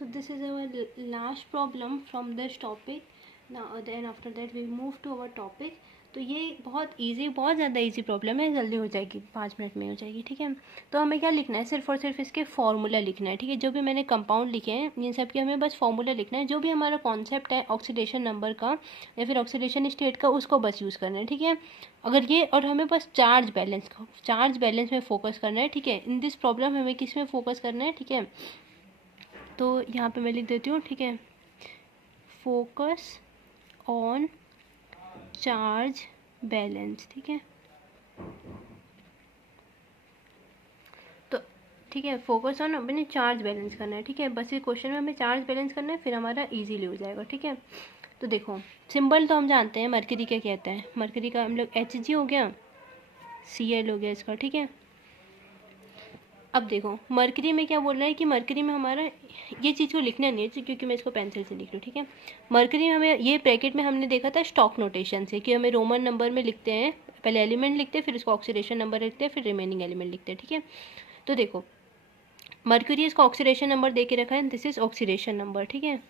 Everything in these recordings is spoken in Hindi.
So this is our last problem from this topic. Now then after that we move to our topic. तो ये बहुत इजी, बहुत ज़्यादा इजी प्रॉब्लम है, जल्दी हो जाएगी, 5 मिनट में हो जाएगी, ठीक है। तो हमें क्या लिखना है, सिर्फ और सिर्फ इसके फॉर्मूला लिखना है, ठीक है। जो भी मैंने कंपाउंड लिखे हैं इन सब के हमें बस फॉर्मूला लिखना है। जो भी हमारा कॉन्सेप्ट है ऑक्सीडेशन नंबर का या फिर ऑक्सीडेशन स्टेट का, उसको बस यूज़ करना है, ठीक है। अगर ये, और हमें बस चार्ज बैलेंस में फोकस करना है, ठीक है। इन दिस प्रॉब्लम हमें किस में फोकस करना है, ठीक है। तो यहाँ पे मैं लिख देती हूँ, ठीक है, फोकस ऑन चार्ज बैलेंस, ठीक है। तो ठीक है, फोकस ऑन अपने चार्ज बैलेंस करना है, ठीक है। बस इस क्वेश्चन में हमें चार्ज बैलेंस करना है, फिर हमारा इजीली हो जाएगा, ठीक है। तो देखो सिंबल तो हम जानते हैं, मरकरी क्या कहते हैं। मरकरी का हम लोग Hg हो गया, Cl हो गया इसका, ठीक है। अब देखो मरकरी में क्या बोल रहा है कि मरकरी में हमारा ये चीज़ को लिखना नहीं है, क्योंकि मैं इसको पेंसिल से लिख लूँ, ठीक है। मरकरी में हमें ये ब्रैकेट में हमने देखा था स्टॉक नोटेशन से कि हमें रोमन नंबर में लिखते हैं, पहले एलिमेंट लिखते हैं, फिर इसको ऑक्सीडेशन नंबर लिखते हैं, फिर रिमेनिंग एलिमेंट लिखते हैं, ठीक है। तो देखो मरकरी इसका ऑक्सीडेशन नंबर दे के रखा है, दिस इज ऑक्सीडेशन नंबर, ठीक है।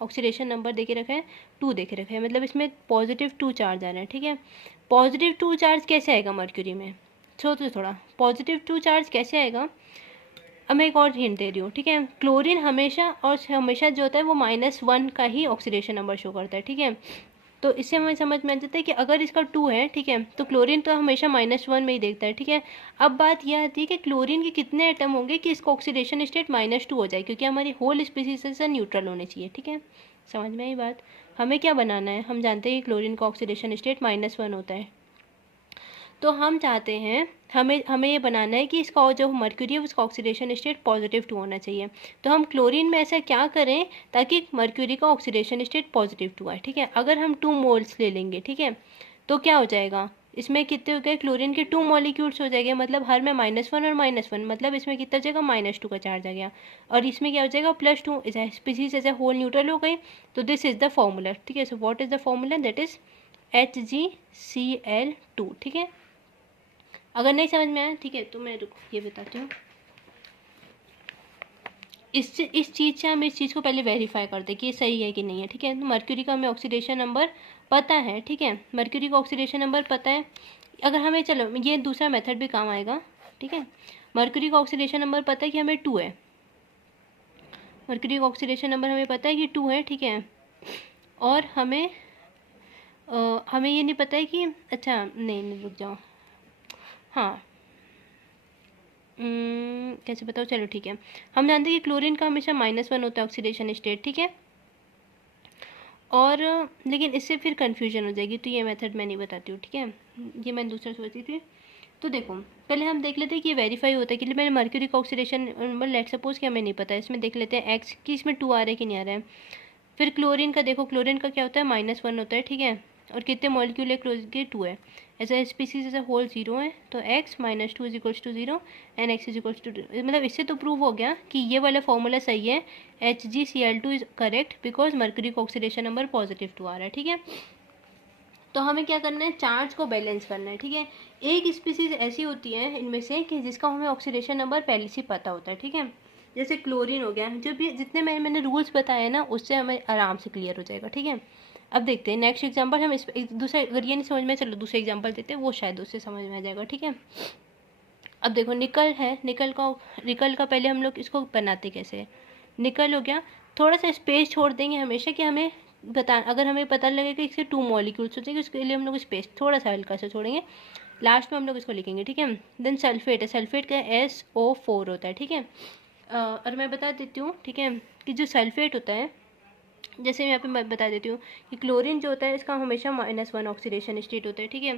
ऑक्सीडेशन नंबर दे के रखा है 2 दे के रखा है, मतलब इसमें +2 चार्ज आ रहा है, ठीक है। +2 चार्ज कैसे आएगा मरकरी में, सोचो थोड़ा, +2 चार्ज कैसे आएगा। अब मैं एक और हिंट दे रही हूँ, ठीक है। क्लोरीन हमेशा जो होता है वो -1 का ही ऑक्सीडेशन नंबर शो करता है, ठीक है। तो इससे हमें समझ में आ जाता है कि अगर इसका 2 है, ठीक है, तो क्लोरीन तो हमेशा -1 में ही देखता है, ठीक है। अब बात यह आती है कि क्लोरीन के कितने एटम होंगे कि इसका ऑक्सीडेशन स्टेट -2 हो जाए, क्योंकि हमारी होल स्पीसीज से न्यूट्रल होने चाहिए, ठीक है। समझ में आई बात। हमें क्या बनाना है, हम जानते हैं कि क्लोरीन का ऑक्सीडेशन स्टेट -1 होता है। तो हम चाहते हैं, हमें ये बनाना है कि इसका जो मर्क्यूरी है उसका ऑक्सीडेशन स्टेट +2 होना चाहिए। तो हम क्लोरीन में ऐसा क्या करें ताकि मर्क्यूरी का ऑक्सीडेशन स्टेट +2 आए, ठीक है। अगर हम 2 मोल्स ले लेंगे, ठीक है, तो क्या हो जाएगा, इसमें कितने हो गए, क्लोरीन के 2 मॉलिक्यूल्स हो जाएंगे, मतलब हर में -1 और -1, मतलब इसमें कितना हो जाएगा, -2 का चार्ज आ गया। और इसमें क्या हो जाएगा, +2, species as a whole neutral हो गई। तो दिस इज द फॉर्मूला, ठीक है। So what is the formula, that is HgCl2, ठीक है। अगर नहीं समझ में आया, ठीक है, तो मैं ये बताती हूँ। इस चीज़ से हम इस चीज़ को पहले वेरीफाई करते हैं कि ये सही है कि नहीं है, ठीक है। तो मर्क्यूरी का हमें ऑक्सीडेशन नंबर पता है, ठीक है, मर्क्यूरी का ऑक्सीडेशन नंबर पता है। अगर हमें, चलो ये दूसरा मेथड भी काम आएगा, ठीक है। मर्क्यूरी का ऑक्सीडेशन नंबर पता है कि हमें 2 है, मर्क्यूरी का ऑक्सीडेशन नंबर हमें पता है कि 2 है, ठीक है। और हमें ये नहीं पता है कि, अच्छा नहीं रुक जाओ, हाँ कैसे बताओ, चलो ठीक है। हम जानते हैं कि क्लोरीन का हमेशा -1 होता है ऑक्सीडेशन स्टेट, ठीक है। और लेकिन इससे फिर कन्फ्यूजन हो जाएगी, तो ये मेथड मैं नहीं बताती हूँ, ठीक है। ये मैं दूसरा सोचती थी। तो देखो पहले हम देख लेते हैं कि ये वेरीफाई होता है कि मैंने मर्क्यूरी का ऑक्सीडेशन नंबर, लेट सपोज कि हमें नहीं पता है, इसमें देख लेते हैं एक्स कि इसमें 2 आ रहा है कि नहीं आ रहा है। फिर क्लोरीन का देखो, क्लोरीन का क्या होता है, -1 होता है, ठीक है। और कितने मॉलिक्यूल है, क्लोरीन के 2 है, as a species as a whole 0 है। तो x -2 = 0 एंड x = 2, मतलब इससे तो प्रूव हो गया कि ये वाला फॉर्मूला सही है, HgCl2 is correct because mercury का ऑक्सीडेशन नंबर +2 आ रहा है, ठीक है। तो हमें क्या करना है, चार्ज को बैलेंस करना है, ठीक है। एक स्पीसीज ऐसी होती है इनमें से कि जिसका हमें ऑक्सीडेशन नंबर पहले से पता होता है, ठीक है। जैसे क्लोरीन हो गया, जो भी जितने मैंने रूल्स बताए ना, उससे हमें आराम से क्लियर हो जाएगा, ठीक है। अब देखते हैं नेक्स्ट एग्जांपल, हम इस दूसरे, अगर ये नहीं समझ में, चलो दूसरे एग्जांपल देते हैं, वो शायद उससे समझ में आ जाएगा, ठीक है। अब देखो निकल है, निकल का पहले हम लोग इसको बनाते कैसे, निकल हो गया, थोड़ा सा स्पेस छोड़ देंगे हमेशा कि हमें अगर हमें पता लगे कि इसके 2 मॉलिक्यूल्स हो जाएंगे, उसके लिए हम लोग स्पेस थोड़ा सा हल्का सा छोड़ेंगे, लास्ट में हम लोग इसको लिखेंगे, ठीक है। देन सल्फेट है, सल्फेट का SO4 होता है, ठीक है। और मैं बता देती हूँ, ठीक है, कि जो सल्फेट होता है, जैसे मैं यहाँ पे मैं बता देती हूँ कि क्लोरीन जो होता है इसका हमेशा -1 ऑक्सीडेशन स्टेट होता है, ठीक है।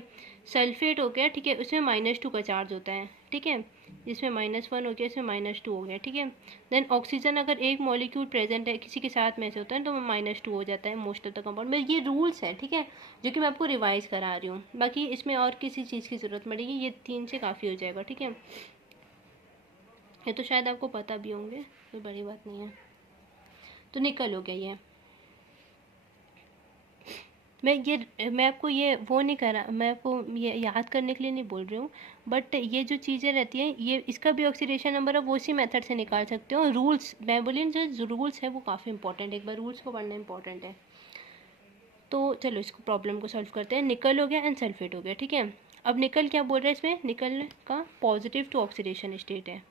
सल्फेट हो गया, ठीक है, उसमें -2 का चार्ज होता है, ठीक है। जिसमें -1 हो गया, इसमें -2 हो गया, ठीक है। देन ऑक्सीजन अगर एक मॉलिक्यूल प्रेजेंट है किसी के साथ में से होता है तो -2 हो जाता है मोस्ट ऑफ द कंपाउंड में। ये रूल्स है, ठीक है, जो कि मैं आपको रिवाइज करा रही हूँ। बाकी इसमें और किसी चीज़ की ज़रूरत पड़ेगी, ये 3 से काफ़ी हो जाएगा, ठीक है। ये तो शायद आपको पता भी होंगे, कोई बड़ी बात नहीं है। तो निकल हो गया ये, मैं आपको ये वो नहीं कर रहा, मैं आपको ये याद करने के लिए नहीं बोल रही हूँ, बट ये जो चीज़ें रहती हैं ये इसका भी ऑक्सीडेशन नंबर आप वो उसी मेथड से निकाल सकते हो। रूल्स मैं बोली जो रूल्स है वो काफ़ी इंपॉर्टेंट है, एक बार रूल्स को पढ़ना इंपॉर्टेंट है। तो चलो इसको प्रॉब्लम को सॉल्व करते हैं। निकल हो गया एंड सल्फेट हो गया, ठीक है। अब निकल क्या बोल रहा है इसमें, निकल का पॉजिटिव टू ऑक्सीडेशन स्टेट है,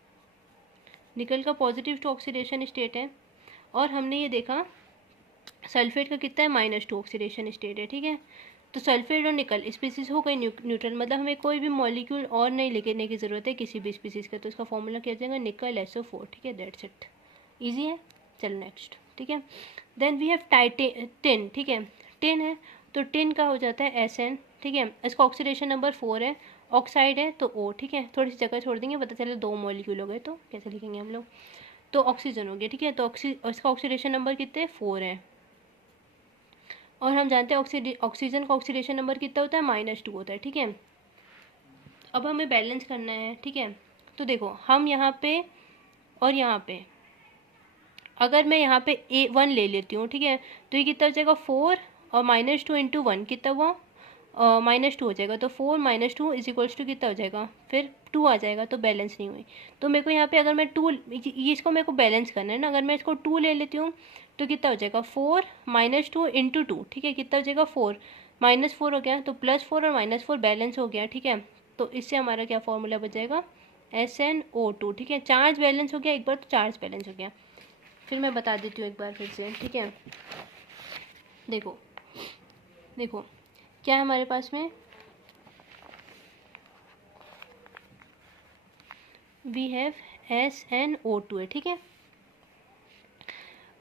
निकल का पॉजिटिव टू ऑक्सीडेशन स्टेट है। और हमने ये देखा सल्फेट का कितना है, -2 ऑक्सीडेशन स्टेट है, ठीक है। तो सल्फेट और निकल स्पीसीज हो गई न्यूट्रल, मतलब हमें कोई भी मॉलिक्यूल और नहीं लेने की ज़रूरत है किसी भी स्पीसीज का। तो इसका फॉर्मूला क्या हो जाएगा, निकल SO4, ठीक है। दैट्स इट, ईजी है। चलो नेक्स्ट, ठीक है। देन वी हैव टिन, ठीक है। टिन है तो टिन का हो जाता है SN, ठीक है। इसका ऑक्सीडेशन नंबर 4 है, ऑक्साइड है तो O, ठीक है। थोड़ी सी जगह छोड़ देंगे, पता चले 2 मॉलिक्यूल हो गए तो कैसे लिखेंगे हम लोग। तो ऑक्सीजन हो गया, ठीक है। तो इसका ऑक्सीडेशन नंबर कितने 4 है। और हम जानते हैं ऑक्सीजन का ऑक्सीडेशन नंबर कितना होता है, -2 होता है, ठीक है। अब हमें बैलेंस करना है, ठीक है। तो देखो हम यहाँ पे और यहाँ पे, अगर मैं यहाँ पे A1 ले लेती हूँ, ठीक है, तो ये कितना हो जाएगा 4 और -2 इंटू 1 कितना हुआ, -2 हो जाएगा। तो 4 - 2 इज इक्वल्स टू कितना हो जाएगा, फिर 2 आ जाएगा। तो बैलेंस नहीं हुई। तो मेरे को यहाँ पे अगर मैं 2, ये इसको मेरे को बैलेंस करना है ना, अगर मैं इसको 2 ले लेती हूँ तो कितना हो जाएगा 4 - 2 इंटू 2, ठीक है। कितना हो जाएगा 4 -4 हो गया, तो +4 और -4 बैलेंस हो गया, ठीक है। तो इससे हमारा क्या फॉर्मूला बच जाएगा, SnO2, ठीक है। चार्ज बैलेंस हो गया एक बार, तो चार्ज बैलेंस हो गया। फिर मैं बता देती हूँ एक बार फिर से, ठीक है। देखो देखो क्या है हमारे पास में, वी हैव SnO2 है, ठीक है।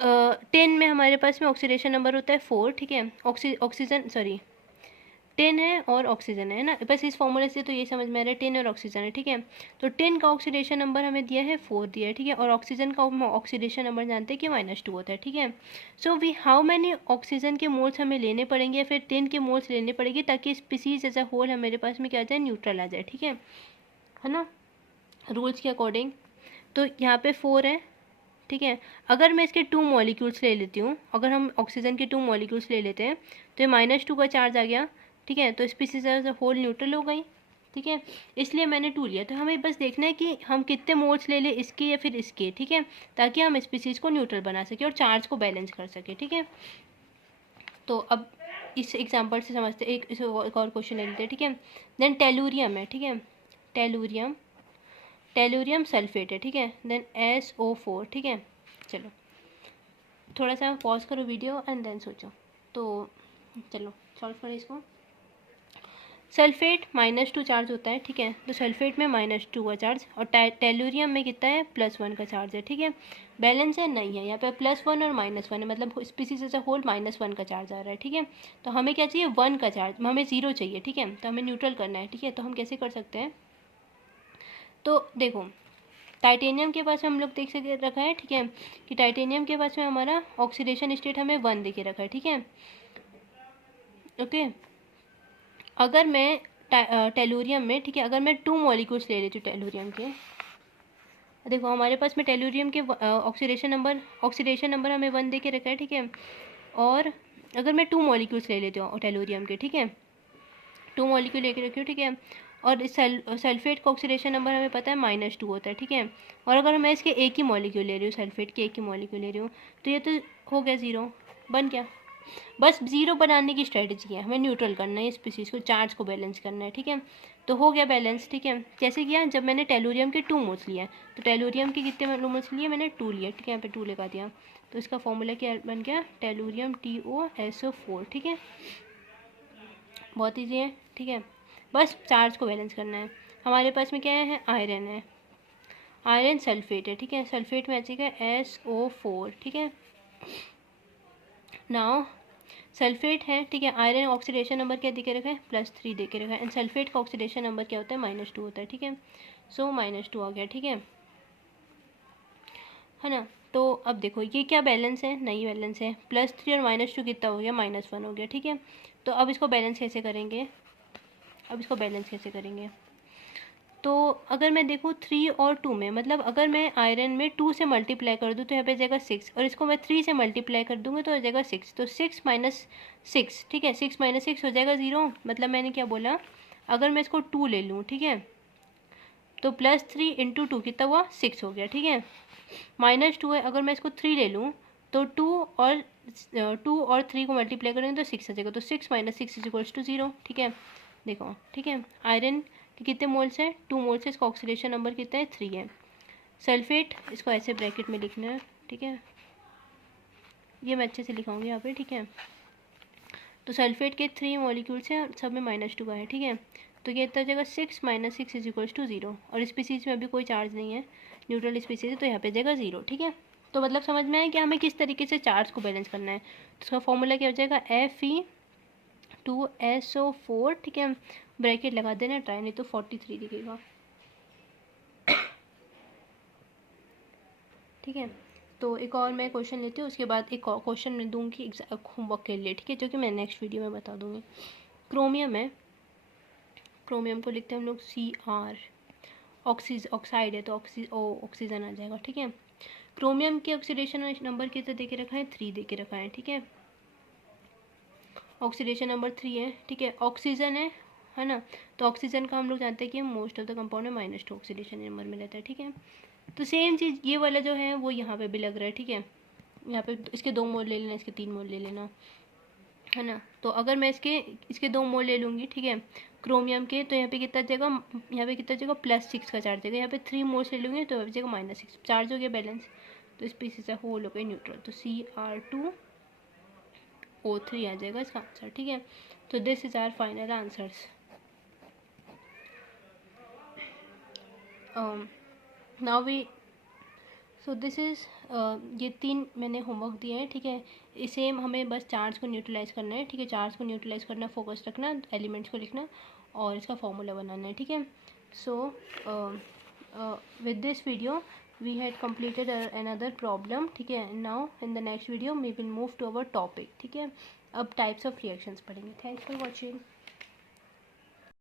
10 में हमारे पास में ऑक्सीडेशन नंबर होता है 4, ठीक है। ऑक्सीजन सॉरी 10 है और ऑक्सीजन है ना, बस इस फॉर्मूले से तो ये समझ में आ रहा है 10 और ऑक्सीजन है, ठीक है। तो 10 का ऑक्सीडेशन नंबर हमें दिया है 4 दिया है, ठीक है। और ऑक्सीजन का ऑक्सीडेशन नंबर जानते हैं कि -2 होता है, ठीक है। So we how many oxygen के मोल्स हमें लेने पड़ेंगे या फिर 10 के मोल्स लेने पड़ेंगे ताकि स्पीसीज एज अ होल हमारे पास में क्या आ जाए, न्यूट्रल आ जाए, ठीक है ना, रूल्स के अकॉर्डिंग। तो यहाँ पे 4 है, ठीक है। अगर मैं इसके 2 मॉलिक्यूल्स ले लेती हूँ, अगर हम ऑक्सीजन के 2 मॉलिक्यूल्स ले लेते हैं तो ये -2 का चार्ज आ गया, ठीक है। तो species as a whole neutral हो गई, ठीक है। इसलिए मैंने 2 लिया। तो हमें बस देखना है कि हम कितने मोल्स ले लें, इसके या फिर इसके, ठीक है, ताकि हम स्पीसीज को न्यूट्रल बना सकें और चार्ज को बैलेंस कर सकें, ठीक है। तो अब इस एग्जाम्पल से समझते एक और क्वेश्चन ले लेते हैं, ठीक है। देन टेलूरियम है, ठीक है। टेलूरियम सल्फेट है, ठीक है। देन SO4, ठीक है। चलो थोड़ा सा पॉज करो वीडियो एंड देन सोचो। तो चलो सॉल्व करें इसको। सल्फेट -2 चार्ज होता है, ठीक है। तो सल्फेट में -2 का चार्ज और टेलूरियम में कितना है, +1 का चार्ज है, ठीक है। बैलेंस है नहीं है, यहाँ पे +1 और -1 है, मतलब स्पीसीज एज अ होल -1 का चार्ज आ रहा है, ठीक है। तो हमें क्या चाहिए, 1 का चार्ज, हमें 0 चाहिए, ठीक है। तो हमें न्यूट्रल करना है, ठीक है। तो हम कैसे कर सकते हैं, तो देखो टाइटेनियम के पास में हम लोग देख सके रखा है, ठीक है, कि टाइटेनियम के पास में हमारा ऑक्सीडेशन स्टेट हमें 1 देके रखा है, ठीक है। ओके, अगर मैं टेलूरियम में, ठीक है, अगर मैं 2 मॉलिक्यूल्स ले लेती हूँ टेलूरियम के, देखो हमारे पास में टेलूरियम के ऑक्सीडेशन नंबर हमें 1 देके रखा है, ठीक है। और अगर मैं 2 मॉलिक्यूल्स ले लेती हूँ टेलूरियम के, ठीक है, 2 मॉलिक्यूल लेके रखी हूँ, ठीक है। और सल्फेट का ऑक्सीडेशन नंबर हमें पता है -2 होता है, ठीक है। और अगर मैं इसके एक ही मॉलिक्यूल ले रही हूँ, सल्फेट के एक ही मॉलिक्यूल ले रही हूँ, तो ये तो हो गया 0, बन गया। बस 0 बनाने की स्ट्रेटजी है, हमें न्यूट्रल करना है स्पीसीज को, चार्ज को बैलेंस करना है, ठीक है। तो हो गया बैलेंस, ठीक है। कैसे किया, जब मैंने टेलूरियम के 2 मोल्स लिया, तो टेलूरियम के कितने मोल्स लिए, मैंने 2 लिए, ठीक है। यहाँ पे 2 लगा दिया, तो इसका फॉर्मूला क्या बन गया, टेलूरियम TOSO4, ठीक है। बहुत ईजी है, ठीक है। बस चार्ज को बैलेंस करना है। हमारे पास में क्या है, आयरन है, आयरन सल्फेट है, ठीक है। सल्फेट में आ जाएगा SO4, ठीक है। नाउ सल्फेट है, ठीक है। आयरन ऑक्सीडेशन नंबर क्या देके रखा है, +3 देके रखा है। एंड सल्फेट का ऑक्सीडेशन नंबर क्या होता है, -2 होता है, ठीक है। सो -2 आ गया, ठीक है ना। तो अब देखो ये क्या बैलेंस है, नहीं बैलेंस है, +3 और -2 कितना हो गया, -1 हो गया, ठीक है। तो अब इसको बैलेंस कैसे करेंगे, तो अगर मैं देखूँ 3 और 2 में, मतलब अगर मैं आयरन में 2 से मल्टीप्लाई कर दूँ तो यहाँ पे जाएगा 6, और इसको मैं 3 से मल्टीप्लाई कर दूँगी तो हो जाएगा 6, तो 6 माइनस 6, ठीक है, 6 माइनस 6 हो जाएगा 0। मतलब मैंने क्या बोला, अगर मैं इसको 2 ले लूँ, ठीक है, तो +3 × 2 कितना हुआ, 6 हो गया, ठीक है। -2 है, अगर मैं इसको 3 ले लूँ तो 2 और 3 को मल्टीप्लाई करेंगे तो 6 आ जाएगा, तो 6 माइनस 6 = 0, ठीक है। देखो, ठीक है, आयरन के कितने मोल्स हैं, 2 मोल्स है, इसका ऑक्सीडेशन नंबर कितना है, 3 है। सल्फेट, इसको ऐसे ब्रैकेट में लिखना है, ठीक है, ये मैं अच्छे से लिखाऊंगी यहाँ पे, ठीक है। तो सल्फेट के 3 मॉलिक्यूल्स हैं, सब में -2 का है, ठीक है। तो ये इतना हो जाएगा 6 माइनस 6 = 0, और स्पीसीज में अभी कोई चार्ज नहीं है, न्यूट्रल स्पीसीज है, तो यहाँ पे जाएगा 0, ठीक है। तो मतलब समझ में आया कि हमें किस तरीके से चार्ज को बैलेंस करना है। तो उसका फॉर्मूला क्या हो जाएगा, Fe2SO4, ठीक है, ब्रैकेट लगा देना, ट्राई नहीं तो 43 दिखेगा, ठीक है। तो एक और मैं क्वेश्चन लेती हूँ, उसके बाद एक और क्वेश्चन मैं दूंगी होमवर्क के लिए, ठीक है, जो कि मैं नेक्स्ट वीडियो में बता दूंगी। क्रोमियम है, क्रोमियम को लिखते हैं हम लोग Cr, ऑक्साइड है तो ऑक्सीजन आ जाएगा, ठीक है। क्रोमियम के ऑक्सीडेशन नंबर कितना दे के रखा है, 3 दे के रखा है, ठीक है, ऑक्सीडेशन नंबर 3 है, ठीक है। ऑक्सीजन है ना, तो ऑक्सीजन का हम लोग जानते हैं कि मोस्ट ऑफ द कंपाउंड में -2 ऑक्सीडेशन नंबर में रहता है, ठीक है। तो सेम चीज़ ये वाला जो है वो यहाँ पे भी लग रहा है, ठीक है, यहाँ पे इसके 2 मोल ले लेना, इसके 3 मोल ले लेना, है ना। तो अगर मैं इसके 2 मोल ले लूँगी, ठीक है, क्रोमियम के, तो यहाँ पे कितना जाएगा, यहाँ पे कितना जाएगा, +6 का चार्ज जाएगा, यहाँ पे 3 मोल्स ले लूँगी तो यहाँ पे जाएगा -6, चार्ज हो गया बैलेंस, तो स्पीसीज है होल हो गया न्यूट्रल, तो Cr2O3 आ जाएगा इसका आंसर, ठीक है। तो this is our final answers. Now we so this is ये 3 मैंने होमवर्क दिए हैं, ठीक है। इसे हमें बस चार्ज को न्यूट्रलाइज करना है, ठीक है, चार्ज को न्यूट्रलाइज करना, फोकस रखना, एलिमेंट्स को लिखना और इसका फॉर्मूला बनाना है, ठीक है। So with this video we had completed another problem, ठीक है। Now in the next video we will move to our topic, ठीक है। अब टाइप्स ऑफ रिएक्शंस पढ़ेंगे। Thanks for watching.